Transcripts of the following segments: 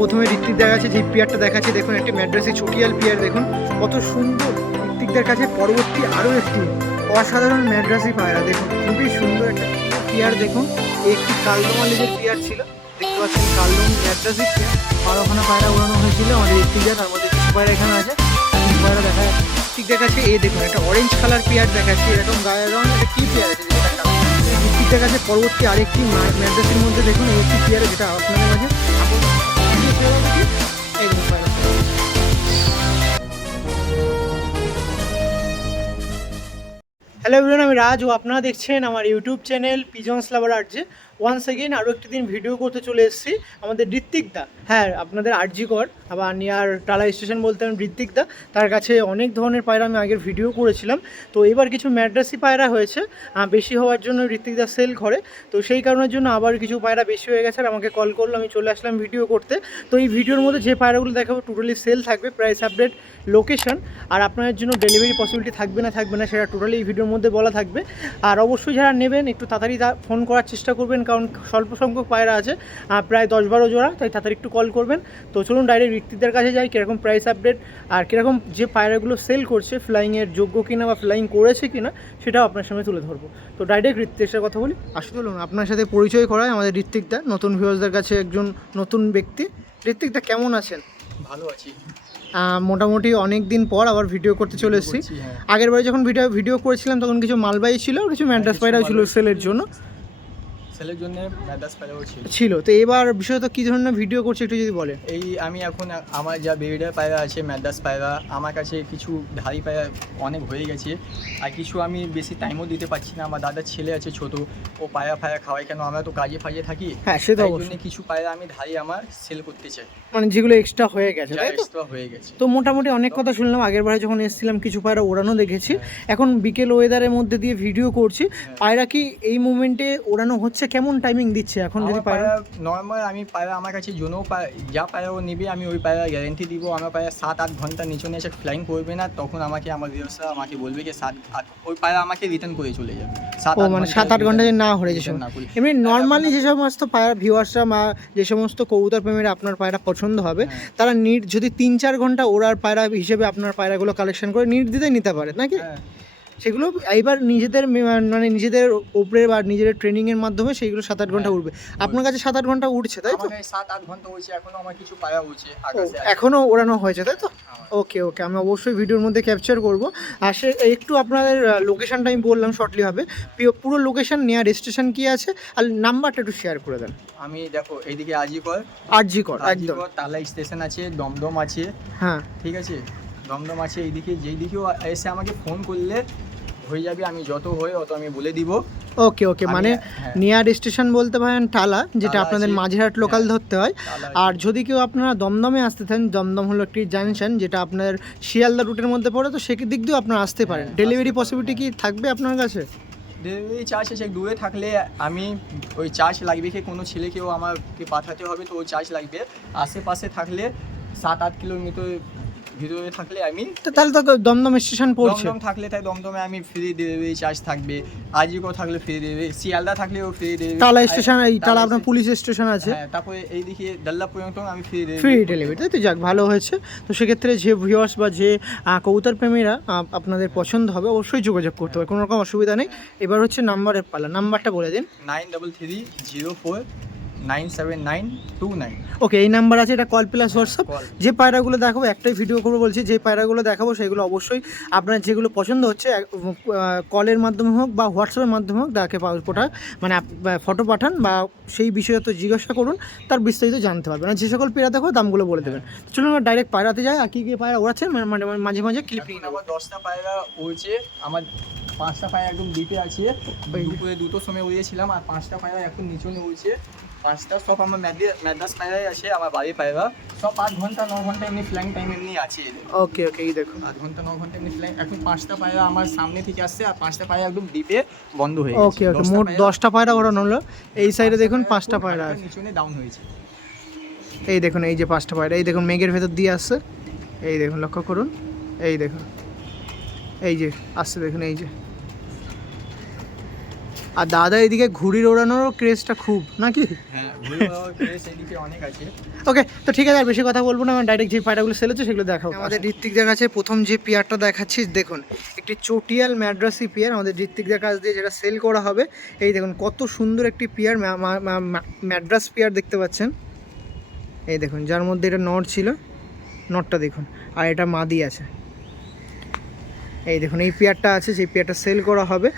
প্রথমে ঋত্বিক দেখাচ্ছে, যে পিয়ারটা দেখাচ্ছে, দেখুন একটি ম্যাড্রাসি ছুটিয়াল পিয়ার, দেখুন কত সুন্দর। ঋত্বিকদের কাছে পরবর্তী আরও একটি অসাধারণ ম্যাড্রাসি পায়রা, দেখুন, খুবই সুন্দর একটা পিয়ার, দেখুন একটি কালদমা লেজের পিয়ার ছিল। দেখতে পাচ্ছেন কালদম ম্যাড্রাসি পিয়ার। বারোখানা পায়রা উড়ানো হয়েছিল আমাদের ঋত্বিকদের, তার মধ্যে কিছু পায়রা এখানে আছে। কিছু পায়রা দেখা যাচ্ছে। ঠিক দেখাচ্ছে, এই দেখুন, একটা অরেঞ্জ কালার পেয়ার দেখাচ্ছে, এরকম গায়ের রঙ একটা কি পেয়ার আছে যেটা কালার ঋত্বিক পরবর্তী আরেকটি ম্যাড্রাসির মধ্যে দেখুন একটি পেয়ার যেটা আপনাদের পায়রা। হ্যালো এভরিওয়ান আমি রাজ ও আপনারা দেখছেন আমার ইউটিউব চ্যানেল পিজন্স লাভার আর্টজে ওয়ান্স এগেইন আরও একটি দিন ভিডিও করতে চলে এসেছি আমাদের ঋত্বিক দা। হ্যাঁ আপনাদের আরজি কর, আবার নিয়ার টালা স্টেশন বলতে আমি ঋত্বিক দা। তার কাছে অনেক ধরনের পায়রা আমি আগের ভিডিও করেছিলাম। তো এবার কিছু ম্যাড্রাসি পায়রা হয়েছে বেশি হওয়ার জন্য ঋত্বিক দা সেল করে। তো সেই কারণের জন্য আবার কিছু পায়রা বেশি হয়ে গেছে আর আমাকে কল করল, আমি চলে আসলাম ভিডিও করতে। তো এই ভিডিওর মধ্যে যে পায়রাগুলো দেখাবো টোটালি সেল থাকবে প্রাইস আপডেট লোকেশন আর আপনার জন্য ডেলিভারি পসিবিলিটি থাকবে না থাকবে না, সেটা টোটালি এই ভিডিওর মধ্যে বলা থাকবে। আর অবশ্যই যারা নেবেন, একটু তাড়াতাড়ি ফোন করার চেষ্টা করবেন। কারণ স্বল্প সংখ্যক পায়রা আছে প্রায় দশ বারো জোড়া তাই তাড়াতাড়ি একটু কল করবেন। তো চলুন ডাইরেক্ট ঋত্বিকদের কাছে যাই কীরকম প্রাইস আপডেট আর কীরকম যে পায়রাগুলো সেল করছে ফ্লাইংয়ের যোগ্য কিনা বা ফ্লাইং করেছে কিনা সেটাও আপনার সামনে তুলে ধরবো। তো ডাইরেক্ট ঋত্বিকের সাথে কথা বলি। আসলে চলুন আপনার সাথে পরিচয় করায় আমাদের ঋত্বিকদা। নতুন ভিউয়ার্সদের কাছে একজন নতুন ব্যক্তি। ঋত্বিকদা কেমন আছেন? ভালো আছি। মোটামুটি অনেক দিন পর আবার ভিডিও করতে চলে এসেছি। হ্যাঁ। আগের বারে যখন ভিডিও ভিডিও করেছিলাম তখন কিছু মালবাই ছিল কিছু ম্যান্ডাস কিছু পায়রাও ছিল সেলের জন্য। সেলের জন্য ম্যাদাস পেলেও ছিল। ছিল। তো এবার বিষয়ত কী ধরনের ভিডিও করছে একটু যদি বলেন। এই আমি এখন আমার যা বেবিডার পায়রা আছে ম্যাদাস পায়রা আমার কাছে কিছু ধারি পায়রা অনেক হয়ে গেছে। আর কিছু আমি বেশি টাইমও দিতে পারছি না। আমার দাদার ছেলে আছে ছোট ও পায়রা ফায়রা খাওয়াই কেন? আমরা তো কাজে ফাজে থাকি। হ্যাঁ সে তো অবশ্যই। কিছু পায়রা আমি ধারি আমার সেল করতে চাই। মানে যেগুলো এক্সট্রা হয়ে গেছে তাই তো? হয়ে গেছে। তো মোটামুটি অনেক কথা শুনলাম। আগের বারে যখন এসেছিলাম কিছু পায়রা ওড়ানো দেখেছি। এখন বিকেল ওয়েদারের মধ্যে দিয়ে ভিডিও করছি। পায়রা কি এই মুমেন্টে ওড়ানো হচ্ছে কেমন টাইমিং দিচ্ছে এখন যদি পায়রা? নর্মাল আমি পায়রা আমার কাছে জোনও পায়- যা পায়রা ও নেবে আমি ওই পায়রা গ্যারেন্টি দিব। আমার পায়রা সাত আট ঘণ্টা নিচনে এসে ফ্লাইং করবে না তখন আমাকে আমার ব্যবসা আমাকে বলবে যে সাত আট ওই পায়রা আমাকে রিটার্ন করে চলে যাবে। সাত ও আট মানে ঘণ্টা সাত আট ঘণ্টা না হয়ে যে না করি। এমনি আর নর্মালি যে সমস্ত পায়রা ভিউয়ার্সরা বা যে সমস্ত কবুতর প্রেমীরা আপনার পায়রা পছন্দ হবে হ্যাঁ। তারা নিট যদি তিন চার ঘণ্টা ওড়ার পায়রা হিসেবে আপনার পায়রাগুলো কালেকশন করে নিট দিতে নিতে পারে নাকি? হ্যাঁ, সেগুলো এইবার নিজেদের মানে নিজেদের উপরে বা নিজেদের ট্রেনিং এর মাধ্যমে সেইগুলো সাত আট ঘণ্টা হ্যাঁ, উঠবে। আপনার কাছে সাত আট ঘণ্টা উঠছে তাই তো? সাত আট ঘণ্টা হয়েছে এখনও আমার কিছু পায়রা হচ্ছে ও, আকাশে আছে। এখনও ওড়ানো হয়েছে তাই তো? ওকে ওকে আমি অবশ্যই ভিডিওর মধ্যে ক্যাপচার করব। আর সে একটু আপনাদের লোকেশনটা আমি বললাম শর্টলি হবে। পুরো লোকেশন নিয়ার স্টেশন কি আছে? আর নাম্বারটা একটু শেয়ার করে দেন। আমি দেখো এইদিকে আজিকর। জি কর একদম তালা স্টেশন আছে দমদম আছে। হ্যাঁ। ঠিক আছে? দমদম আছে এইদিকে যেই দিকেও এসে আমাকে ফোন করলে হয়ে যাবে আমি যত হয় অত আমি বলে দিব। ওকে ওকে মানে হ্যাঁ। নিয়ার স্টেশন বলতে পারেন টালা যেটা আপনাদের মাঝেরহাট লোকাল হ্যাঁ। ধরতে হয়। আর যদি কেউ আপনারা দমদমে আসতে চান দমদম হলো একটি জাংশন যেটা আপনার শিয়ালদা রুটের মধ্যে পড়ে তো সেদিক দিয়েও আপনারা আসতে পারেন। হ্যাঁ, ডেলিভারি আসতে পসিবিলিটি কি থাকবে আপনার কাছে? ডেলিভারি চার্জ এসে দূরে থাকলে আমি ওই চার্জ লাগবে কি কোনো ছেলেকেও আমাকে পাঠাতে হবে তো ওই চার্জ লাগবে। আশেপাশে থাকলে সাত আট কিলোমিটার ভিতরে থাকলে আমি তাহলে তো দমদম স্টেশন পড়ছে। দমদম থাকলে তাই দমদমে আমি ফ্রি ডেলিভারি চার্জ থাকবে। আজিকো থাকলে ফ্রি ডেলিভারি শিয়ালদা থাকলেও ফ্রি ডেলিভারি টালা স্টেশন এই টালা আপনার পুলিশ স্টেশন আছে। হ্যাঁ তারপরে এইদিকে দাল্লা পর্যন্ত আমি ফ্রি ফ্রি ডেলিভারি তাই তো? যাক ভালো হয়েছে। তো সেক্ষেত্রে যে ভিউয়ার্স বা যে কবুতর প্রেমীরা আপনাদের পছন্দ হবে অবশ্যই যোগাযোগ করতে হবে। কোনো রকম অসুবিধা নেই। এবার হচ্ছে নাম্বারের পালা। নাম্বারটা বলে দিন। Nine double three zero four nine seven nine two nine. Okay এই নাম্বার আছে এটা কল প্লাস হোয়াটসঅ্যাপ যে পায়রাগুলো দেখাবো একটাই ভিডিও করব বলছি যে পায়রাগুলো দেখাবো সেগুলো অবশ্যই আপনার যেগুলো পছন্দ হচ্ছে কলের মাধ্যমে হোক বা হোয়াটসঅ্যাপের মাধ্যমে হোক তাকে ওটা মানে ফটো পাঠান বা সেই বিষয়ে তো জিজ্ঞাসা করুন তার বিস্তারিত জানতে পারবেন। আর যে সকল পেয়ারা দেখো দামগুলো বলে দেবেন। চলুন আমরা ডাইরেক্ট পায়রাতে যাই আর কি কি পায়রা ওড়াচ্ছেন মানে মানে মাঝে মাঝে ক্লিপ নিয়ে নেব। দশটা পায়রা উড়ছে আমার পাঁচটা পায়রা একদম ডিপে আছে। দুপুরে দুটোর সময় উড়িয়েছিলাম আর পাঁচটা পায়রা এখন নিচনে উড়ছে পাঁচটা সব আমার ম্যাদে- ম্যাদাস পায়রাই আছে আমার বাড়ির পায়রা সব আট ঘণ্টা ন ঘণ্টা এমনি ফ্লাইং টাইম এমনি আছে। ওকে ওকে এই দেখুন আট ঘণ্টা ন ঘণ্টা এমনি ফ্লাইং এখন পাঁচটা পায়রা আমার সামনে থেকে আসছে আর পাঁচটা পায়রা একদম ডিপে বন্ধ হয়ে ওকে ওকে মোট দশটা পায়রা ওড়ানো হলো। এই সাইডে দেখুন পাঁচটা পায়রা আছে। নিচনে ডাউন হয়েছে। এই দেখুন এই যে পাঁচটা পায়রা এই দেখুন মেঘের ভেতর দিয়ে আসছে। এই দেখুন লক্ষ্য করুন। এই দেখুন। এই যে আসছে দেখুন এই যে। আর দাদা এদিকে ঘুড়ির ওড়ানোরও ক্রেজটা খুব নাকি? হ্যাঁ ওকে তো ঠিক আছে আর বেশি কথা বলব না আমার ডাইরেক্ট যে পায়রাগুলো সেল হচ্ছে সেগুলো দেখাবো আমাদের ঋত্বিকদের কাছে প্রথম যে পেয়ারটা দেখাচ্ছি দেখুন একটি চটিয়াল ম্যাড্রাসি পেয়ার আমাদের ঋত্বিকদের কাছ দিয়ে যেটা সেল করা হবে। এই দেখুন কত সুন্দর একটি পেয়ার ম্যাড্রাস পেয়ার দেখতে পাচ্ছেন। এই দেখুন যার মধ্যে এটা নট ছিল নটটা দেখুন আর এটা মাদি আছে। এই দেখুন এই পেয়ারটা আছে সেই পেয়ারটা সেল করা হবে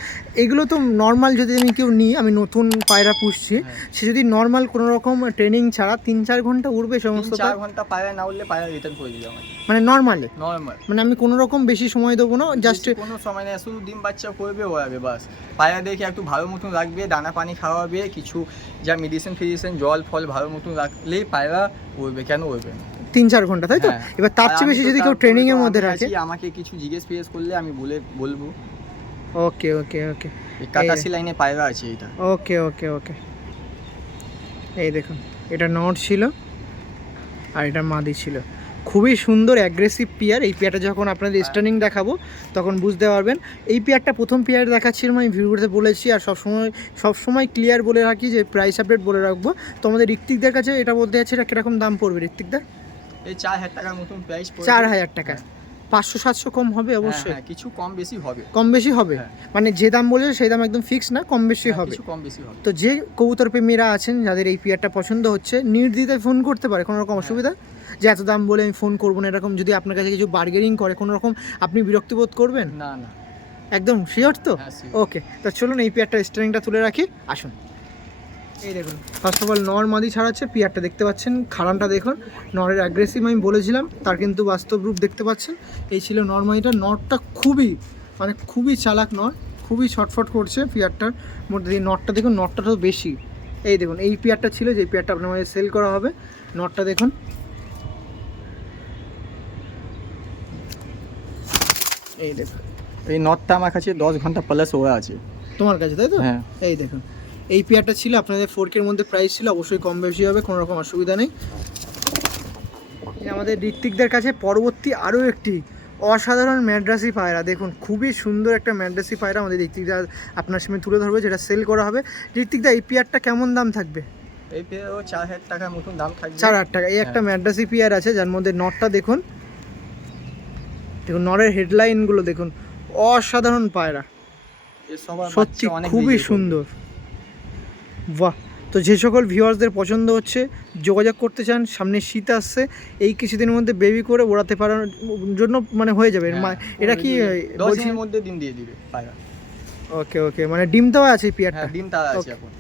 এগুলো তো নর্মাল যদি আমি কেউ নিই আমি নতুন পায়রা পুষছি হ্যাঁ। সে যদি নর্মাল কোনো রকম ট্রেনিং ছাড়া তিন চার ঘণ্টা উড়বে তিন সমস্ত চার ঘণ্টা পায়রা না উঠলে পায়রা রিটার্ন করে আমাকে মানে নর্মালি নর্মাল মানে আমি কোনো রকম বেশি সময় দেবো না জাস্ট কোনো সময় নেই শুধু ডিম বাচ্চা করবে ওড়াবে বাস পায়রা দেখে একটু ভালো মতন রাখবে দানা পানি খাওয়াবে কিছু যা মেডিসিন ফিডিসিন জল ফল ভালো মতন রাখলেই পায়রা উড়বে কেন উড়বে? তিন চার ঘণ্টা তাই তো হ্যাঁ। এবার তার চেয়ে বেশি যদি কেউ ট্রেনিং এর মধ্যে রাখে আমাকে কিছু জিজ্ঞেস ফিজ্ঞেস করলে আমি বলে বলব। ওকে ওকে ওকে এই কাটাসি লাইনে পায়রা আছে এটা ওকে ওকে ওকে এই দেখুন এটা নট ছিল আর এটা মাদি ছিল। খুবই সুন্দর অ্যাগ্রেসিভ পিয়ার এই পেয়ারটা যখন আপনাদের স্টার্নিং দেখাবো তখন বুঝতে পারবেন। এই পেয়ারটা প্রথম পিয়ার দেখাচ্ছিলাম আমি ভিডিওতে বলেছি আর সবসময় সবসময় ক্লিয়ার বলে রাখি যে প্রাইস আপডেট বলে রাখব। তো আমাদের ঋত্বিকদের কাছে এটা বলতে যাচ্ছে এটা কীরকম দাম পড়বে ঋত্বিকদা? এই চার হাজার টাকার মতন প্রাইস চার হাজার টাকা। পাঁচশো সাতশো কম হবে অবশ্যই। হ্যাঁ কিছু কম বেশি হবে। কম বেশি হবে। হ্যাঁ। মানে যে দাম বলেছে সেই দাম একদম ফিক্স না কম বেশি হ্যাঁ, হবে। কিছু কম বেশি হবে। তো যে কবুতর প্রেমীরা আছেন যাদের এই পেয়ারটা পছন্দ হচ্ছে নির্দ্বিধায় ফোন করতে পারে কোনো রকম হ্যাঁ। অসুবিধা? যে এত দাম বলে আমি ফোন করব না এরকম যদি আপনার কাছে কিছু বার্গেনিং করে কোনো রকম আপনি বিরক্তিবোধ করবেন? না না। একদম শিওর তো? হ্যাঁ ওকে তা চলুন এই পেয়ারটা স্টারিংটা তুলে রাখি আসুন। এই দেখুন ফার্স্ট অফ অল নর মাদি ছাড়াচ্ছে পেয়ারটা দেখতে পাচ্ছেন খাড়ানটা দেখুন নরের অ্যাগ্রেসিভ আমি বলেছিলাম তার কিন্তু বাস্তব রূপ দেখতে পাচ্ছেন এই ছিল নর মাদিটা নরটা খুবই মানে খুবই চালাক নর খুবই ছটফট করছে পেয়ারটার মধ্যে দিয়ে নটটা দেখুন নটটা তো বেশি এই দেখুন এই পেয়ারটা ছিল যে পেয়ারটা আপনার মাঝে সেল করা হবে নটটা দেখুন এই দেখুন। এই নটটা আমার কাছে দশ ঘণ্টা প্লাস ওরা আছে। তোমার কাছে তাই তো? হ্যাঁ। এই দেখুন এই পেয়ারটা ছিল আপনাদের ফোর কের মধ্যে প্রাইস ছিল অবশ্যই কম বেশি হবে কোনো রকম অসুবিধা নেই। আমাদের ঋত্বিকদের কাছে পরবর্তী আরও একটি অসাধারণ ম্যাড্রাসি পায়রা। দেখুন খুবই সুন্দর একটা ম্যাড্রাসি পায়রা আমাদের ঋত্বিকদা আপনার সামনে তুলে ধরবে যেটা সেল করা হবে। ঋত্বিকদা এই পেয়ারটা কেমন দাম থাকবে? এই পেয়েও চার হাজার টাকার মতন দাম থাকবে। চার হাজার টাকা। এই একটা হ্যাঁ। ম্যাড্রাসি পেয়ার আছে যার মধ্যে নটটা দেখুন। দেখুন নরের হেডলাইনগুলো দেখুন। অসাধারণ পায়রা। সত্যি খুবই সুন্দর। বাহ। তো যে সকল ভিউয়ার্সদের পছন্দ হচ্ছে যোগাযোগ করতে চান সামনে শীত আসছে এই কিছুদিনের মধ্যে বেবি করে ওড়াতে পারার জন্য মানে হয়ে যাবে। হ্যাঁ, এটা কি দশ বলছি? মধ্যে ডিম দিয়ে দিবে ওকে ওকে মানে ডিম দেওয়া আছে এই পেয়ারটা? হ্যাঁ ডিম তারা আছে এখন।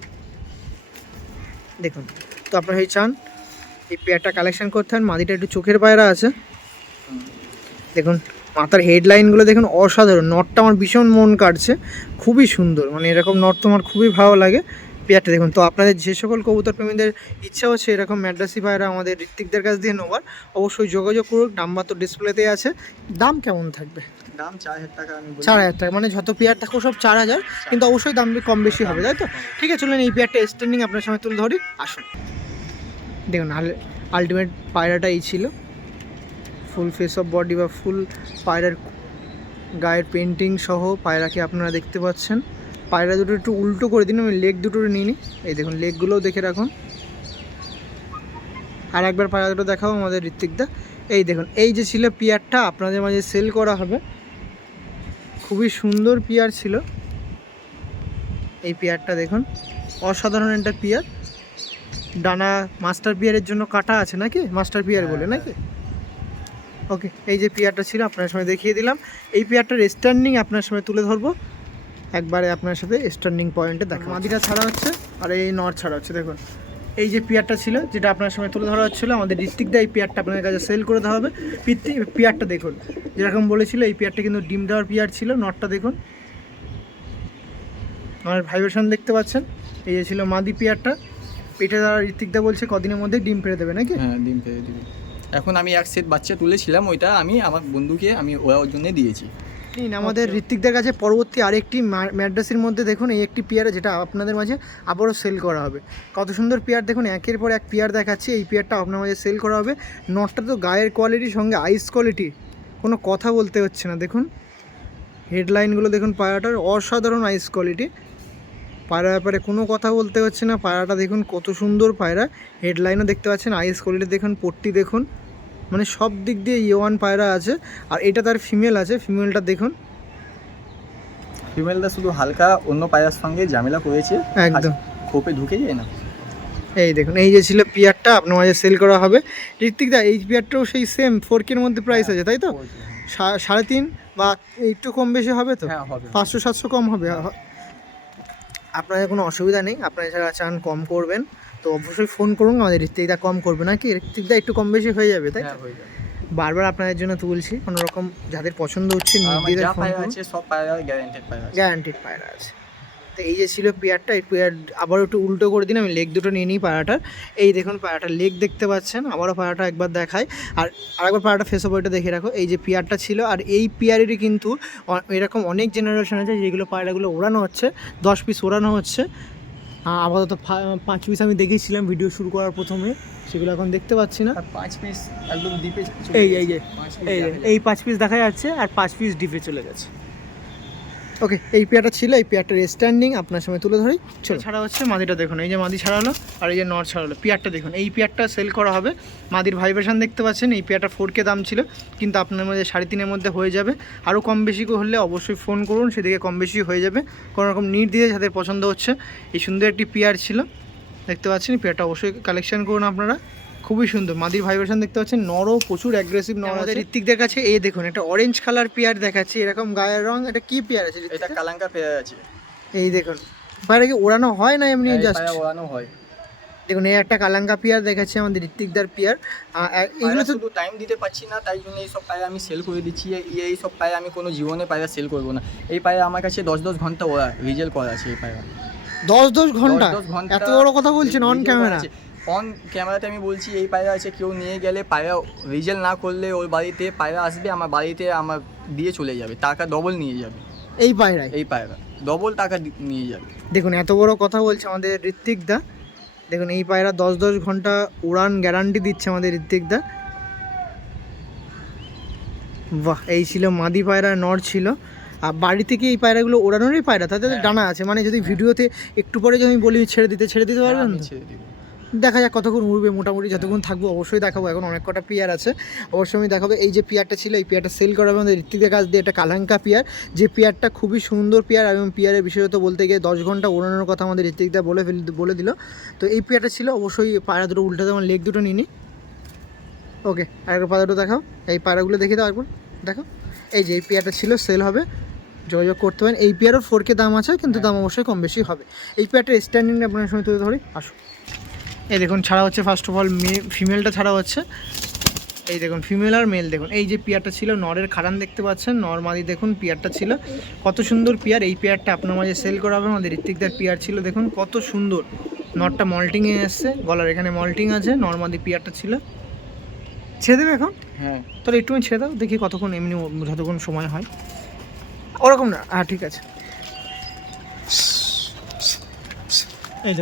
দেখুন তো আপনারা এই চান এই পেয়ারটা কালেকশন করতে হন মাদিটা একটু চোখের পায়রা আছে। দেখুন মাথার হেডলাইনগুলো দেখুন অসাধারণ। নটটা আমার ভীষণ মন কাটছে খুবই সুন্দর মানে এরকম নট তো আমার খুবই ভালো লাগে। পেয়ারটা দেখুন তো আপনাদের যে সকল কবুতর প্রেমীদের ইচ্ছা হচ্ছে এরকম ম্যাড্রাসি পায়রা আমাদের ঋত্বিকদের কাছ দিয়ে নেওয়ার অবশ্যই যোগাযোগ করুক নাম্বার তো ডিসপ্লেতে আছে। দাম কেমন থাকবে? দাম চার হাজার টাকা আমি চার হাজার টাকা মানে যত পেয়ার থাকো সব চার হাজার কিন্তু অবশ্যই দাম কম বেশি হবে তাই তো? ঠিক আছে চলুন এই পেয়ারটা স্ট্যান্ডিং আপনার সামনে তুলে ধরি আসুন। দেখুন আলটিমেট পায়রাটা এই ছিল। ফুল ফেস অফ বডি বা ফুল পায়রার গায়ের পেন্টিং সহ পায়রাকে আপনারা দেখতে পাচ্ছেন। পায়রা দুটো একটু উল্টো করে দিন আমি লেগ দুটো নিয়ে নিই এই দেখুন লেগগুলোও দেখে রাখুন। আর একবার পায়রা দুটো দেখাও আমাদের ঋত্বিকদা। এই দেখুন এই যে ছিল পিয়ারটা আপনাদের মাঝে সেল করা হবে। খুবই সুন্দর পিয়ার ছিল। এই পিয়ারটা দেখুন অসাধারণ একটা পিয়ার। ডানা মাস্টার পিয়ারের জন্য কাটা আছে নাকি? মাস্টার পিয়ার বলে হ্যাঁ, নাকি? ওকে এই যে পিয়ারটা ছিল আপনার সময় দেখিয়ে দিলাম। এই পিয়ারটার স্ট্যান্ডিং আপনার সময় তুলে ধরবো। একবারে আপনার সাথে স্ট্যান্ডিং পয়েন্টে দেখা মাদিটা ছাড়া হচ্ছে আর এই নর ছাড়া হচ্ছে, দেখুন। এই যে পিয়ারটা ছিল, যেটা আপনার সময় তুলে ধরা হচ্ছিল, আমাদের ডিস্ট্রিক্ট এই পিয়ারটা আপনাদের কাছে সেল করে দেওয়া হবে। পিয়ারটা দেখুন, যেরকম বলেছিল, এই পিয়ারটা কিন্তু ডিম দেওয়ার পিয়ার ছিল নটটা দেখুন। আমার ভাইব্রেশন দেখতে পাচ্ছেন, এই যে ছিল মাদি পিয়ারটা। পেটে দেওয়ার ঋত্বিকদা বলছে, কদিনের মধ্যে ডিম পেড়ে দেবে, নাকি? হ্যাঁ ডিম পেয়ে দেবে। এখন আমি এক সেট বাচ্চা তুলেছিলাম, ওইটা আমি, আমার বন্ধুকে আমি ওরা ওর জন্য দিয়েছি। নিন। আমাদের ঋত্বিকদের কাছে পরবর্তী আরেকটি মা- ম্যাড্রাসের মধ্যে দেখুন এই একটি পেয়ার যেটা আপনাদের মাঝে আবারও সেল করা হবে। কত সুন্দর পেয়ার দেখুন একের পর এক পেয়ার দেখাচ্ছি। এই পেয়ারটা আপনার মাঝে সেল করা হবে। নটটা তো গায়ের কোয়ালিটির সঙ্গে আইস কোয়ালিটি কোনো কথা বলতে হচ্ছে না। দেখুন হেডলাইনগুলো দেখুন পায়াটার। অসাধারণ আইস কোয়ালিটি পায়রা ব্যাপারে কোনো কথা বলতে হচ্ছে না। পায়রাটা দেখুন কত সুন্দর পায়রা। হেডলাইনও দেখতে পাচ্ছেন আইস কোয়ালিটি দেখুন পট্টি দেখুন। মানে সব দিক দিয়ে ইয়ে ওয়ান পায়রা আছে আর এটা তার ফিমেল আছে ফিমেলটা দেখুন। ফিমেলটা শুধু হালকা অন্য পায়রার সঙ্গে ঝামেলা করেছে একদম। খোপে ঢুকে যায় না। এই দেখুন এই যে ছিল পিয়ারটা আপনার মাঝে সেল করা হবে। ঋত্বিক দা এই পিয়ারটাও সেই সেম ফোর কের মধ্যে প্রাইস আছে তাই তো? সা- সাড়ে তিন বা একটু কম বেশি হবে তো? হ্যাঁ পাঁচশো সাতশো কম হবে। আপনাদের কোনো অসুবিধা নেই আপনারা যারা চান কম করবেন। তো অবশ্যই ফোন করুন আমাদের ঋত্বিকদা কম করবে নাকি ঋত্বিকদা একটু কম বেশি হয়ে যাবে তাই? হ্যাঁ হয়ে যাবে। বারবার আপনাদের জন্য তুলছি কোনো রকম যাদের পছন্দ হচ্ছে নির্দ্বিধায় ফোন করুন। আছে সব পায়রা গ্যারান্টেড পায়রা আছে। গ্যারান্টিড পায়রা আছে। তো এই যে ছিল পেয়ারটা এই পেয়ার আবার একটু উল্টো করে দিন আমি লেগ দুটো নিয়ে নিই পায়রাটার এই দেখুন পায়রাটার লেগ দেখতে পাচ্ছেন আবারও পায়রাটা একবার দেখাই। আর আরেকবার পায়রাটা ফেস ওভারটা দেখে রাখো এই যে পেয়ারটা ছিল আর এই পেয়ারেরই কিন্তু এরকম অনেক জেনারেশন আছে যেগুলো পায়রাগুলো ওড়ানো হচ্ছে দশ পিস ওড়ানো হচ্ছে। আপাতত পাঁচ পিস আমি দেখেছিলাম ভিডিও শুরু করার প্রথমে সেগুলো এখন দেখতে পাচ্ছি না। পাঁচ পিস একদম ডিপে এই এই এই এই পাঁচ পিস দেখা যাচ্ছে আর পাঁচ পিস ডিপে চলে গেছে। ওকে এই পেয়ারটা ছিল, এই পেয়ারটার স্ট্যান্ডিং আপনার সময় তুলে ধরি। চলো। ছাড়া হচ্ছে মাদিটা দেখুন, এই যে মাদি ছাড়ালো, আর এই যে নর ছাড়ালো। পেয়ারটা দেখুন, এই পেয়ারটা সেল করা হবে। মাদির ভাইব্রেশন দেখতে পাচ্ছেন, এই পেয়ারটা ফোর কে দাম ছিল, কিন্তু আপনার মধ্যে সাড়ে তিনের মধ্যে হয়ে যাবে। আরও কম বেশি হলে অবশ্যই ফোন করুন, সেদিকে কম বেশি হয়ে যাবে। কোনো রকম নিট দিয়ে যাদের পছন্দ হচ্ছে, এই সুন্দর একটি পেয়ার ছিল। দেখতে পাচ্ছেন পেয়ারটা অবশ্যই কালেকশন করুন আপনারা। খুবই সুন্দর। মাদির ভাইব্রেশন দেখতে পাচ্ছেন নরও প্রচুর অ্যাগ্রেসিভ নর আমাদের ঋত্বিকদের কাছে এই দেখুন একটা অরেঞ্জ কালার পেয়ার দেখাচ্ছে এরকম গায়ের রং এটা কি পেয়ার আছে এটা? কালাঙ্কা পেয়ারা আছে। এই দেখুন। পায়রা কি ওড়ানো হয় না এমনি হ্যাঁ, জাস্ট পায়রা ওড়ানো হয়। দেখুন এই একটা কালাঙ্কা পেয়ার দেখাচ্ছে আমাদের ঋত্বিকদার পেয়ার এগুলো তো শুধু টাইম দিতে পারছি না তাই জন্য এই সব পায়রা আমি সেল করে দিচ্ছি। এই- এই সব পায়রা আমি কোনো জীবনে পায়রা সেল করব না। এই পায়রা আমার কাছে দশ দশ ঘণ্টা ওরা রিজেল করা আছে এই পায়রা। দশ দশ ঘণ্টা? দশ দশ ঘণ্টা এত বড় কথা বলছেন অন ক্যামেরা অন ক্যামেরাতে আমি বলছি এই পায়রা আছে কেউ নিয়ে গেলে পায়রা রিজেল না করলে ওই বাড়িতে পায়রা আসবে আমার বাড়িতে আমার দিয়ে চলে যাবে টাকা ডবল নিয়ে যাবে। এই পায়রায়? এই পায়রা ডবল টাকা নিয়ে যাবে। দেখুন এত বড় কথা বলছে আমাদের ঋত্বিকদা দেখুন এই পায়রা দশ দশ ঘণ্টা উড়ান গ্যারান্টি দিচ্ছে আমাদের ঋত্বিকদা বাহ এই ছিল মাদি পায়রা নর ছিল। আর বাড়ি থেকে এই পায়রাগুলো ওড়ানোরই পায়রা? তাদের হ্যাঁ। ডানা আছে। মানে যদি ভিডিওতে একটু পরে যদি আমি বলি ছেড়ে দিতে ছেড়ে দিতে পারবেন? আমি ছেড়ে দিব। দেখা যাক কতক্ষণ উড়বে। মোটামুটি যতক্ষণ থাকব অবশ্যই দেখাবো। এখন অনেক কটা পিয়ার আছে। অবশ্যই আমি দেখাবো। এই যে পিয়ারটা ছিল এই পিয়ারটা সেল করা হবে আমাদের ঋত্বিকের কাছ দিয়ে এটা কালাঙ্কা পিয়ার। যে পিয়ারটা খুবই সুন্দর পিয়ার এবং পিয়ারের বিশেষত বলতে গিয়ে দশ ঘণ্টা ওড়ানোর কথা আমাদের ঋত্বিকদা বলে ফেল বলে দিল। তো এই পিয়ারটা ছিল অবশ্যই পায়রা দুটো উল্টে দেওয়া লেগ দুটো নিনি ওকে আরেকবার পায়রা দুটো দেখাও। এই পায়রাগুলো দেখে দাও একবার। দেখো। এই যে এই পেয়ারটা ছিল সেল হবে। যোগাযোগ করতে পারেন। এই পেয়ারও ফোর কে দাম আছে কিন্তু দাম অবশ্যই কম বেশি হবে। এই পেয়ারটা স্ট্যান্ডিং আপনার সঙ্গে তুলে ধরি। আসো। এই দেখুন ছাড়া হচ্ছে ফার্স্ট অফ অল মে ফিমেলটা ছাড়া হচ্ছে। এই দেখুন ফিমেল আর মেল দেখুন। এই যে পিয়ারটা ছিল নরের খারান দেখতে পাচ্ছেন নর মাদি দেখুন পিয়ারটা ছিল। কত সুন্দর পিয়ার এই পেয়ারটা আপনার মাঝে সেল করা হবে আমাদের ঋত্বিকদার পিয়ার ছিল দেখুন কত সুন্দর। নরটা মল্টিংয়ে এসছে গলার এখানে মল্টিং আছে নর্মাদি পিয়ারটা ছিল। ছেড়ে দেবে এখন? হ্যাঁ। তাহলে একটুখানি ছেড়ে দাও দেখি কতক্ষণ এমনি যতক্ষণ সময় হয়। ওরকম না হ্যাঁ ঠিক আছে। এই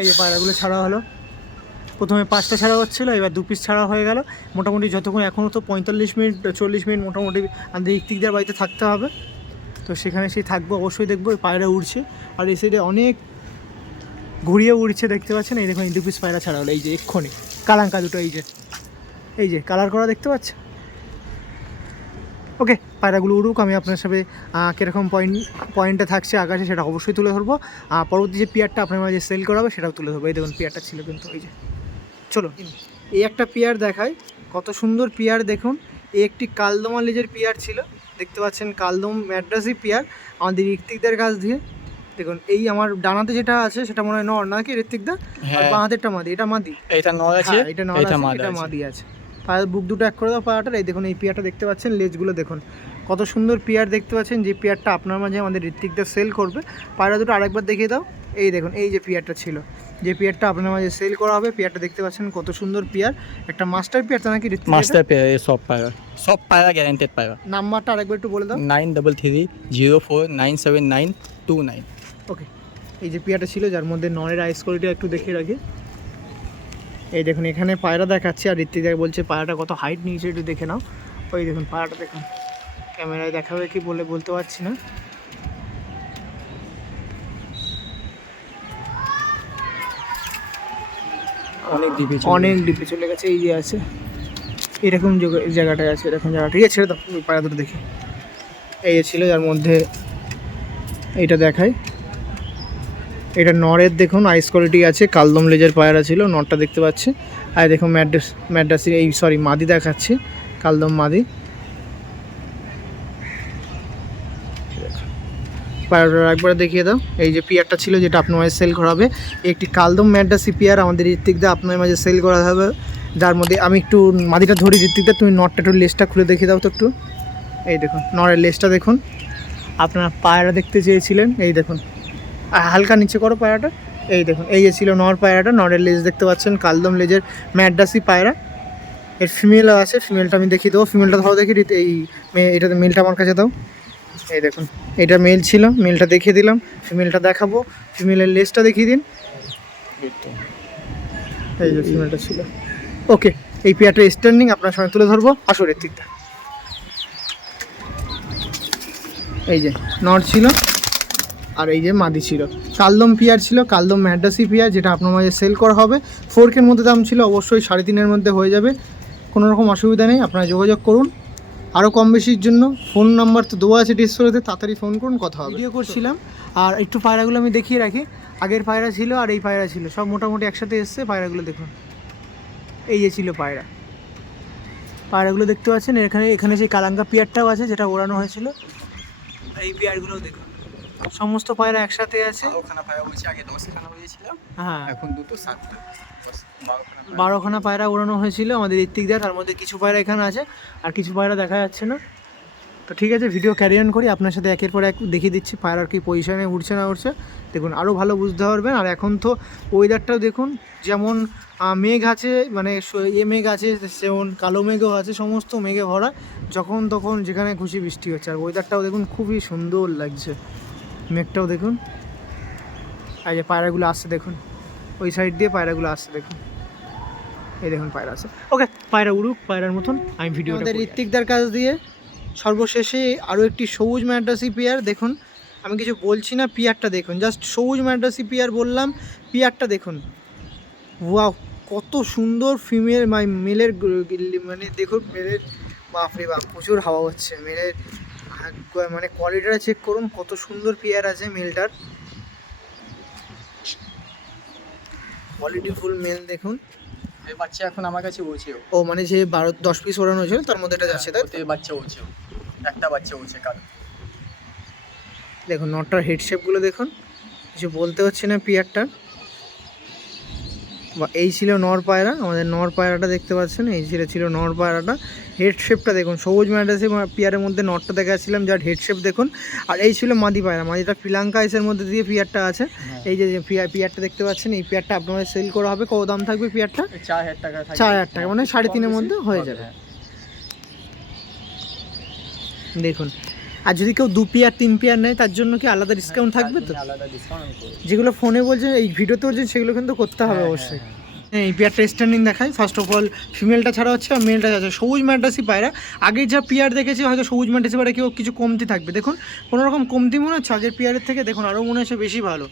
এই যে পায়রাগুলো ছাড়া হলো। প্রথমে পাঁচটা ছাড়া হচ্ছিল, এবার দু পিস ছাড়া হয়ে গেল। মোটামুটি যতক্ষণ এখনও তো পঁয়তাল্লিশ মিনিট, চল্লিশ মিনিট মোটামুটি আমাদের ইকতিকদের বাড়িতে থাকতে হবে। তো সেখানে সেই থাকব, অবশ্যই দেখব পায়রা উড়ছে। আর এই সাইডে অনেক ঘুরিয়ে উড়ছে, দেখতে পাচ্ছেন? এই দেখুন, এই দু পিস পায়রা ছাড়া হলো। এই যে এক্ষুনি, কালাঙ্কা দুটো, এই যে। এই যে কালার করা দেখতে পাচ্ছেন? ওকে পায়রাগুলো উড়ুক আমি আপনার সাথে কীরকম পয়েন্ট পয়েন্টে থাকছে আকাশে সেটা অবশ্যই তুলে ধরবো। আর পরবর্তী যে পিয়ারটা আপনার মাঝে সেল করা হবে সেটাও তুলে ধরবো। এই দেখুন পিয়ারটা ছিল কিন্তু এই যে। চলো এই একটা পিয়ার দেখায় কত সুন্দর পিয়ার দেখুন। এই একটি কালদমা লেজের পিয়ার ছিল। দেখতে পাচ্ছেন কালদম ম্যাড্রাসি পিয়ার। আমাদের ঋত্বিকদের কাছ দিয়ে। দেখুন এই আমার ডানাতে যেটা আছে সেটা মনে হয় নর নাকি ঋত্বিকদা? আর হ্যাঁ। বাঁ হাতেরটা মাদি এটা মাদি। এটা নর আছে হ্যাঁ, এটা নর আছে, এটা মাদি আছে। পায়ের বুক দুটো এক করে দাও পায়াটার এই দেখুন এই পিয়ারটা দেখতে পাচ্ছেন লেজগুলো দেখুন। কত সুন্দর পিয়ার দেখতে পাচ্ছেন যে পিয়ারটা আপনার মাঝে আমাদের ঋত্বিকদের সেল করবে। পায়রা দুটো আরেকবার দেখিয়ে দাও। এই দেখুন এই যে পিয়ারটা ছিল। যে পিয়ারটা আপনার মাঝে সেল করা হবে পিয়ারটা দেখতে পাচ্ছেন কত সুন্দর পিয়ার। একটা মাস্টার পিয়ার তো নাকি মাস্টার পেয়ারা এই সব পায়রা। সব পায়রা গ্যারান্টেড পায়রা। নাম্বারটা আরেকবার একটু বলে দাও। Nine double three zero four nine seven nine two nine okay এই যে পিয়াটা ছিল যার মধ্যে ননের আইস কোয়ালিটি একটু দেখিয়ে রাখি। এই দেখুন এখানে পায়রা দেখাচ্ছি আর ঋত্বিক বলছে পায়রাটা কত হাইট নিয়েছে একটু দেখে নাও। ওই দেখুন পায়রাটা দেখুন। ক্যামেরায় দেখাবে কি বলে বলতে পারছি না। অনেক ডিপে অনেক ডিপে চলে গেছে এই যে আছে। এরকম জায়গাটায় আছে এরকম জায়গা। ঠিক আছে পায়রা দুটো দেখি। এই ছিল যার মধ্যে এইটা দেখায়। এটা নরের দেখুন আইস কোয়ালিটি আছে, কালদম লেজের পায়রা ছিল নরটা দেখতে পাচ্ছি। আর দেখুন ম্যাড্রাস, ম্যাড্রাসি, এই সরি মাদি দেখাচ্ছি, কালদম মাদি। পায়রাটা একবার দেখিয়ে দাও, এই যে পিয়ারটা ছিল যেটা আপনার মাঝে সেল করা হবে। একটি কালদম ম্যাড্রাসি পিয়ার আমাদের ঋত্বিকদা আপনার মাঝে সেল করা হবে। যার মধ্যে আমি একটু মাদিটা ধরি ঋত্বিকদা তুমি নটটা একটু লেসটা খুলে দেখিয়ে দাও তো একটু। এই দেখুন, নরের লেসটা দেখুন। আপনারা পায়রা দেখতে চেয়েছিলেন, এই দেখুন। আর হালকা নিচে করো পায়রাটা। এই দেখুন, এই যে ছিল নর পায়রাটা, নরের লেজ দেখতে পাচ্ছেন, কালদম লেজের ম্যাড্রাসি পায়রা। এর ফিমেলও আছে ফিমেলটা আমি দেখিয়ে দেবো। ফিমেলটা ধরো দেখি এই এটাতে মেলটা আমার কাছে দাও। এই দেখুন, এটা মেল ছিল মেলটা দেখিয়ে দিলাম ফিমেলটা দেখাবো। ফিমেলের লেজটা দেখিয়ে দিন। এই যে ফিমেলটা ছিল। ওকে এই পেয়ারটা স্ট্যান্ডিং আপনার সঙ্গে তুলে ধরবো। আসরের দিকটা এই যে নট ছিল। আর এই যে মাদি ছিল। কালদম পিয়ার ছিল, কালদম ম্যাডাসি পিয়ার, যেটা আপনার মাঝে সেল করা হবে। ফোর কের মধ্যে দাম ছিল, অবশ্যই সাড়ে তিনের মধ্যে হয়ে যাবে। কোনো রকম অসুবিধা নেই, আপনারা যোগাযোগ করুন। আরও কম বেশির জন্য ফোন নাম্বার তো দেওয়া আছে ডিসপ্লেতে, তাড়াতাড়ি ফোন করুন, কথা হবে। ভিডিও করছিলাম, আর একটু পায়রাগুলো আমি দেখিয়ে রাখি। আগের পায়রা ছিল আর এই পায়রা ছিল, সব মোটামুটি একসাথে এসছে, পায়রাগুলো দেখুন। এই যে ছিল পায়রা। পায়রাগুলো দেখতে পাচ্ছেন, এখানে এখানে সেই কালাঙ্কা পিয়ারটাও আছে, যেটা ওড়ানো হয়েছিল, এই পিয়ারগুলোও দেখুন। সমস্ত পায়রা একসাথে আছে। ওখানে পায়রা বলছি আগে দশখানা হয়েছিলাম হ্যাঁ। এখন দুটো সাতটা। বারোখানা পায়রা। উড়ানো হয়েছিল আমাদের ঋত্বিকদার তার মধ্যে কিছু পায়রা এখানে আছে আর কিছু পায়রা দেখা যাচ্ছে না। তো ঠিক আছে ভিডিও ক্যারি অন করি আপনার সাথে একের পর এক দেখিয়ে দিচ্ছি পায়রার কি পজিশনে উঠছে না উঠছে দেখুন আরও ভালো বুঝতে পারবেন আর এখন তো ওয়েদারটাও দেখুন যেমন মেঘ আছে মানে এ মেঘ আছে যেমন কালো মেঘও আছে সমস্ত মেঘে ভরা যখন তখন যেখানে খুশি বৃষ্টি হচ্ছে। আর ওয়েদারটাও দেখুন খুবই সুন্দর লাগছে। মেঘটাও দেখুন। এই যে পায়রাগুলো আসছে দেখুন। ওই সাইড দিয়ে পায়রাগুলো আসছে দেখুন। এই দেখুন পায়রা আছে। ওকে পায়রা উড়ুক পায়রার মতন আমি ভিডিও আমাদের ঋত্বিকদার কাছ দিয়ে সর্বশেষে আরও একটি সবুজ ম্যাড্রাসি পিয়ার দেখুন। আমি কিছু বলছি না পিয়ারটা দেখুন। জাস্ট সবুজ ম্যাড্রাসি পিয়ার বললাম পিয়ারটা দেখুন। ওয়াও কত সুন্দর ফিমেল মেলের মানে দেখুন মেলের বাপরে বাপ প্রচুর হাওয়া হচ্ছে মেলের মানে কোয়ালিটিটা চেক করুন কত সুন্দর পেয়ার আছে মেলটার কোয়ালিটি ফুল মেল দেখুন। এই বাচ্চা এখন আমার কাছে বলছে ও মানে যে বারো দশ পিস ওড়ানো হয়েছিল তার মধ্যে এটা যাচ্ছে তাই তো? বাচ্চা বলছে একটা বাচ্চা বলছে কাল। দেখুন নটটার হেড শেপগুলো দেখুন। কিছু বলতে হচ্ছে না পিয়ারটার বা এই ছিল নর পায়রা আমাদের নর পায়রাটা দেখতে পাচ্ছেন এই ছিল ছিল নর পায়রাটা। হেড শেপটা দেখুন সবুজ ম্যাডাসি পিয়ারের মধ্যে নটটা দেখাচ্ছিলাম যার হেড শেপ দেখুন। আর এই ছিল মাদি পায়রা মাদিটা পিলাঙ্কা আইসের মধ্যে দিয়ে পিয়ারটা আছে। এই যে যে পিয়ার পিয়ারটা দেখতে পাচ্ছেন এই পিয়ারটা আপনাদের সেল করা হবে। কত দাম থাকবে পিয়ারটা? চার হাজার টাকা চার হাজার টাকা মানে সাড়ে তিনের মধ্যে হয়ে যাবে। হ্যাঁ। দেখুন আর যদি কেউ দু পেয়ার তিন পেয়ার নেয় তার জন্য কি আলাদা ডিসকাউন্ট থাকবে তো? আলাদা ডিসকাউন্ট যেগুলো ফোনে বলছেন এই ভিডিওতে বলছেন সেগুলো কিন্তু করতে হবে হ্যাঁ, অবশ্যই। হ্যাঁ, হ্যাঁ, এই পেয়ারটা স্ট্যান্ডিং দেখাই। ফার্স্ট অফ অল ফিমেলটা ছাড়া হচ্ছে আর মেলটা আছে সবুজ ম্যাড্রাসি পায়রা। আগে যা পেয়ার দেখেছি হয়তো সবুজ ম্যাড্রাসি পায়রা কেউ কিছু কমতি থাকবে। দেখুন কোনো রকম কমতি মনে হচ্ছে আগের পেয়ারের থেকে দেখুন আরও মনে হচ্ছে বেশি ভালো।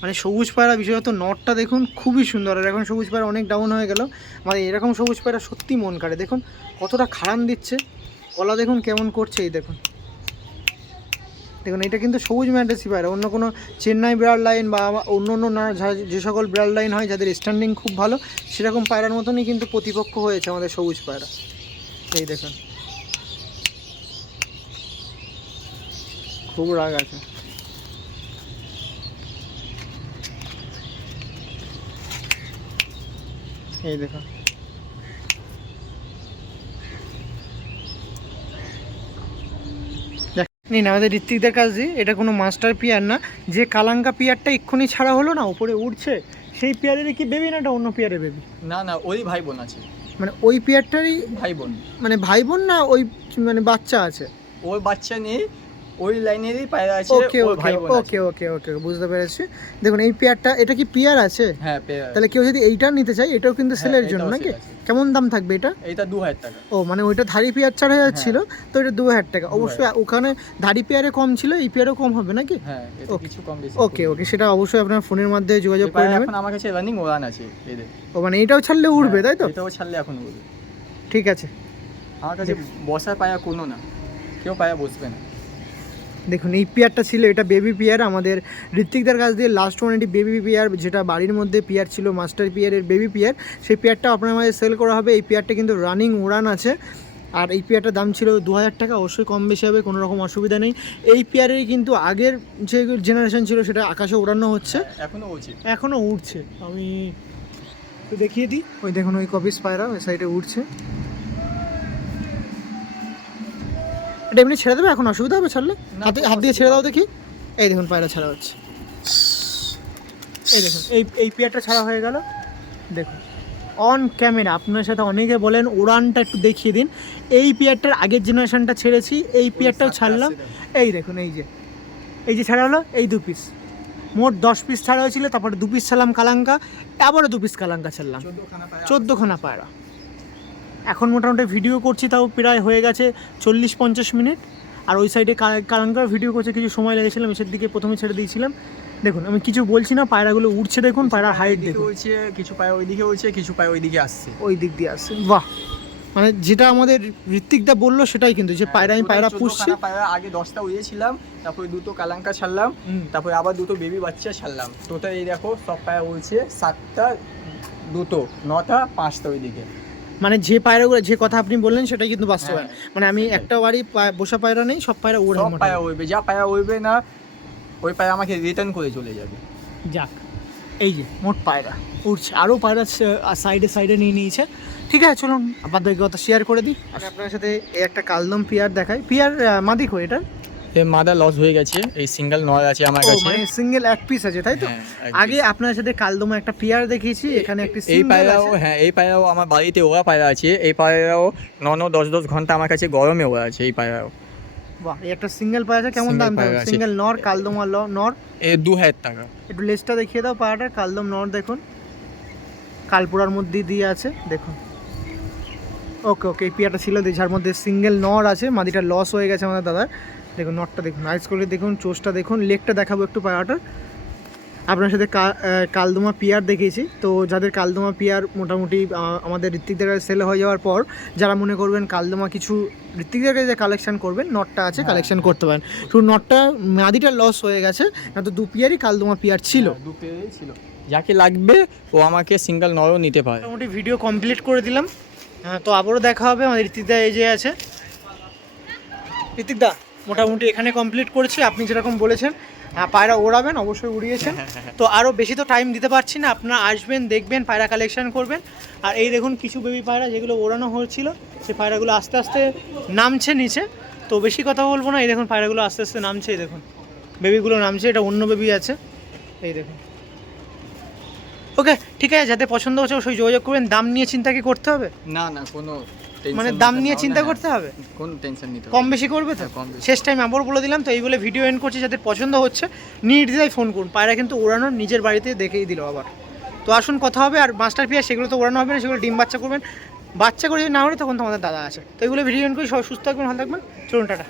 মানে সবুজ পায়রা বিশেষত নটটা দেখুন খুবই সুন্দর। আর এখন সবুজ পায়রা অনেক ডাউন হয়ে গেল। মানে এরকম সবুজ পায়রা সত্যি মন কাড়ে। দেখুন কতটা খারান দিচ্ছে। কলা দেখুন কেমন করছে এই দেখুন। দেখুন এটা কিন্তু সবুজ ম্যাড্রাসি পায়রা, অন্য কোনো চেন্নাই বিড়াল লাইন বা অন্য অন্য যে সকল বিড়াল লাইন হয় যাদের স্ট্যান্ডিং খুব ভালো, সেরকম পায়রার মতনই কিন্তু প্রতিপক্ষ হয়েছে আমাদের সবুজ পায়রা। এই দেখুন। খুব রাগ আছে। এই দেখুন। নিন আমাদের ঋত্বিকদের কাছ দিয়ে এটা কোনো মাস্টার পিয়ার না। যে কালাঙ্কা পিয়ারটা এক্ষুনি ছাড়া হলো না উপরে উঠছে সেই পিয়ারেরই কি বেবি না এটা অন্য পিয়ারে বেবি না না ওই ভাই বোন আছে। মানে ওই পিয়ারটারই ভাই বোন মানে ভাই বোন না ওই মানে বাচ্চা আছে? ওই বাচ্চা নেই ওই লাইনেরই পায়রা আছে ওকে ওকে। ওকে ওকে ওকে বুঝতে পেরেছি। দেখুন এই পেয়ারটা এটা কি পেয়ার আছে? হ্যাঁ পেয়ারা তাহলে কেউ যদি এইটা নিতে চায় এটাও কিন্তু হ্যাঁ, সেলের জন্য নাকি? কেমন দাম থাকবে এটা? এইটা দু হাজার টাকা। ও মানে ওইটা ধাড়ি পেয়ার ছাড়া যাচ্ছিল তো এটা দু হাজার টাকা। অবশ্যই ওখানে ধাড়ি পেয়ারে কম ছিল এই পেয়ারও কম হবে নাকি? হ্যাঁ কিছু কম বেশি ওকে ওকে সেটা অবশ্যই আপনার ফোনের মাধ্যমে যোগাযোগ করে নেবেন। আমার কাছে রানিং ওরান আছে এদের ও মানে এটাও ছাড়লে উঠবে হ্যাঁ, তাই তো? এটাও ছাড়লে এখন উড়বে। ঠিক আছে। আমার কাছে বসার পায়া কোনো না। কেউ পায়া বসবে না। দেখুন এই পেয়ারটা ছিল এটা বেবি পেয়ার। আমাদের ঋত্বিকদার কাছ দিয়ে লাস্ট ওয়ান এটি বেবি পেয়ার যেটা বাড়ির মধ্যে পেয়ার ছিল মাস্টার পেয়ারের বেবি পেয়ার। সেই পেয়ারটা আপনার মাঝে সেল করা হবে। এই পেয়ারটা কিন্তু রানিং উড়ান আছে। আর এই পেয়ারটার দাম ছিল দু হাজার টাকা। অবশ্যই কম বেশি হবে কোনো রকম অসুবিধা নেই। এই পেয়ারেরই কিন্তু আগের যে জেনারেশন ছিল সেটা আকাশে উড়ানো হচ্ছে। এখনও উচিত এখনও উঠছে আমি দেখিয়ে দিই। ওই দেখুন ওই কপিস পায়রা ওই সাইডে উঠছে এটা এমনি ছেড়ে দেবে? এখন অসুবিধা হবে ছাড়লে? হাতে হাত দিয়ে ছেড়ে দাও দেখি। এই দেখুন পায়রা ছাড়া হচ্ছে। এই দেখুন। এই এই পেয়ারটা ছাড়া হয়ে গেল। দেখুন। অন ক্যামেরা আপনার সাথে অনেকে বলেন উড়ানটা একটু দেখিয়ে দিন। এই পেয়ারটার আগের জেনারেশনটা ছেড়েছি এই পেয়ারটাও ছাড়লাম। এই দেখুন এই যে। এই যে ছাড়া হলো এই দু পিস মোট দশ পিস ছাড়া হয়েছিল তারপরে দু পিস ছাড়লাম কালাঙ্কা আবারও দু পিস কালাঙ্কা ছাড়লাম। চোদ্দোখানা পায়রা। এখন মোটামুটি ভিডিও করছি তাও প্রায় হয়ে গেছে চল্লিশ পঞ্চাশ মিনিট। আর ওই সাইডে কালাঙ্কার ভিডিও করছে কিছু সময় লেগেছিলাম এসের দিকে প্রথমে ছেড়ে দিয়েছিলাম। দেখুন আমি কিছু বলছি না পায়রাগুলো উঠছে দেখুন পায়রার হাইট দেখুন। উঠছে কিছু পায় ওইদিকে উঠছে কিছু পায় ওইদিকে আসছে। ওই দিক দিয়ে আসছে। বাহ! মানে যেটা আমাদের ঋত্বিকদা বলল সেটাই কিন্তু যে পায়রা আমি পায়রা পুষছি। পায়রা আগে দশটা উড়িয়েছিলাম তারপরে দুটো কালাঙ্কা ছাড়লাম তারপরে আবার দুটো বেবি বাচ্চা ছাড়লাম। টোটাল এই দেখো সব পায়রা উড়ছে সাতটা দুটো নটা পাঁচটা ওইদিকে। মানে যে পায়রাগুলো যে কথা আপনি বললেন সেটাই কিন্তু বাস্তবায়ন। হ্যাঁ, মানে আমি সেটাই। একটা বাড়ি বসা পায়রা নেই সব পায়রা ওড়ে সব। পায়রা উড়বে যা পায়রা উড়বে না ওই পায়রা আমাকে রিটার্ন করে চলে যাবে। যাক এই যে। মোট পায়রা। উঠছে আরও পায়রা সাইডে সাইডে নিয়ে নিয়েছে। ঠিক আছে চলুন আপনাদেরকে কথা শেয়ার করে দিই। আমি আপনার সাথে এই একটা কালদম পিয়ার দেখাই। পিয়ার মাদিক এটা এ মাদা লস হয়ে গেছে এই সিঙ্গেল নয় আছে আমার কাছে। মানে সিঙ্গেল এক পিস আছে তাই তো? হ্যাঁ, আগে আপনার সাথে কালদমা একটা পিয়ার দেখিয়েছি এখানে একটি এই পায়রাও হ্যাঁ এই পায়রাও আমার বাড়িতে ওরা পায়রা আছে এই পায়রাও ন ন দশ দশ ঘণ্টা আমার কাছে গরমে ওরা আছে এই পায়রাও। বাহ এই একটা সিঙ্গেল পায়রা আছে কেমন দাম পায়রা সিঙ্গেল নর কালদমা ল নর? এ দু হাজার টাকা। একটু লেজটা দেখিয়ে দাও পায়রাটার কালদম নর দেখুন। কালপুরার মধ্যে দিয়ে আছে দেখুন। ওকে ওকে এই পিয়াটা ছিল যার মধ্যে সিঙ্গেল নর আছে মাদিটা লস হয়ে গেছে আমাদের দাদার। দেখুন নটটা দেখুন আইস করে দেখুন চোষটা দেখুন লেকটা দেখাবো একটু পায়রাটার আপনার সাথে কালদমা পিয়ার দেখিয়েছি তো যাদের কালদমা পিয়ার মোটামুটি আমাদের ঋত্বিকদের সেল হয়ে যাওয়ার পর যারা মনে করবেন কালদমা কিছু ঋত্বিকদের যে কালেকশন করবেন নটটা আছে হ্যাঁ। কালেকশন করতে পারেন। শুধু নটটা মাদিটা লস হয়ে গেছে না তো দু পিয়ারই কালদমা পিয়ার ছিল। হ্যাঁ, দু পেয়ারই ছিল। যাকে লাগবে ও আমাকে সিঙ্গেল নরও নিতে পারে। মোটামুটি ভিডিও কমপ্লিট করে দিলাম। তো আবারও দেখা হবে আমাদের ঋতিকদা এই যে আছে। ঋতিকদা মোটামুটি এখানে কমপ্লিট করেছি আপনি যেরকম বলেছেন হ্যাঁ পায়রা ওড়াবেন অবশ্যই উড়িয়েছেন। তো আরও বেশি তো টাইম দিতে পারছি না আপনারা আসবেন দেখবেন পায়রা কালেকশন করবেন। আর এই দেখুন কিছু বেবি পায়রা যেগুলো ওড়ানো হয়েছিল সেই পায়রাগুলো আস্তে আস্তে নামছে নিচে। তো বেশি কথা বলব না এই দেখুন পায়রাগুলো আস্তে আস্তে নামছে এই দেখুন। বেবিগুলো নামছে এটা অন্য বেবি আছে। এই দেখুন। ওকে ঠিক আছে যাতে পছন্দ হচ্ছে অবশ্যই যোগাযোগ করবেন। দাম নিয়ে চিন্তা কি করতে হবে? না না কোনো মানে দাম নিয়ে চিন্তা করতে হবে? কোন টেনশন নিতে কম বেশি করবে তো? হ্যাঁ, কম শেষ টাইম আবার বলে দিলাম তো এই বলে ভিডিও এন্ড করছি যাদের পছন্দ হচ্ছে নির্দ্বিধায় ফোন করুন। পায়রা কিন্তু ওড়ানো নিজের বাড়িতে দেখেই দিল আবার। তো আসুন কথা হবে আর মাস্টার পিয়া সেগুলো তো ওড়ানো হবে না সেগুলো ডিম বাচ্চা করবেন। বাচ্চা করে যদি না হলে তখন তোমাদের দাদা আছে। তো এইগুলো ভিডিও এন্ড করে সবাই সুস্থ থাকবেন ভালো থাকবেন। চলুন টাটা।